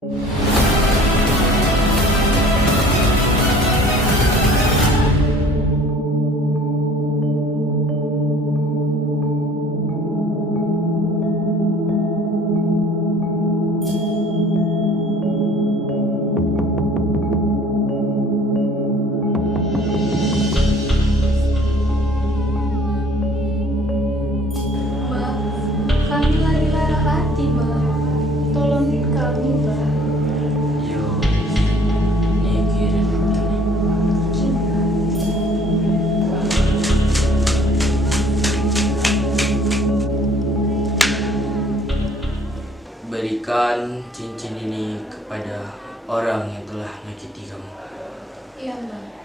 Mbak, kami lari lara hati, Mbak. Tolongin kami, Mbak. Yo, ini kirim berikan cincin ini kepada orang yang telah menyakiti kamu. Iya, Mbak.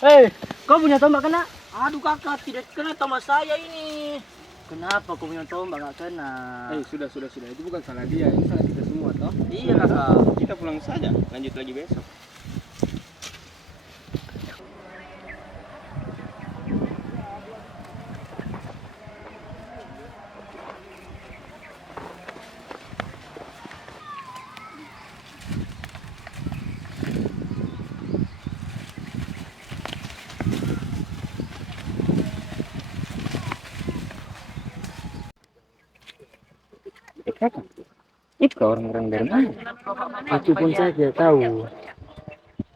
Hei, kau punya tombak kena? Aduh kakak, tidak kena tombak saya ini. Kenapa kau punya tombak gak kena? Sudah. Itu bukan salah dia, itu salah kita semua, toh. Iya kakak. Kita pulang saja, lanjut lagi besok. Itu orang-orang dari mana? Itu pun saya tidak tahu.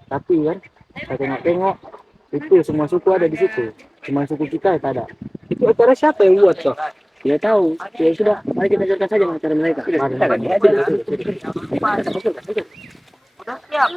Tapi kan, saya tengok-tengok, itu semua suku ada di situ. Cuma suku kita yang tak ada. Itu acara siapa yang buat, toh? Tidak tahu. Ya sudah, mari kita jalankan saja acara mereka. Udah siap.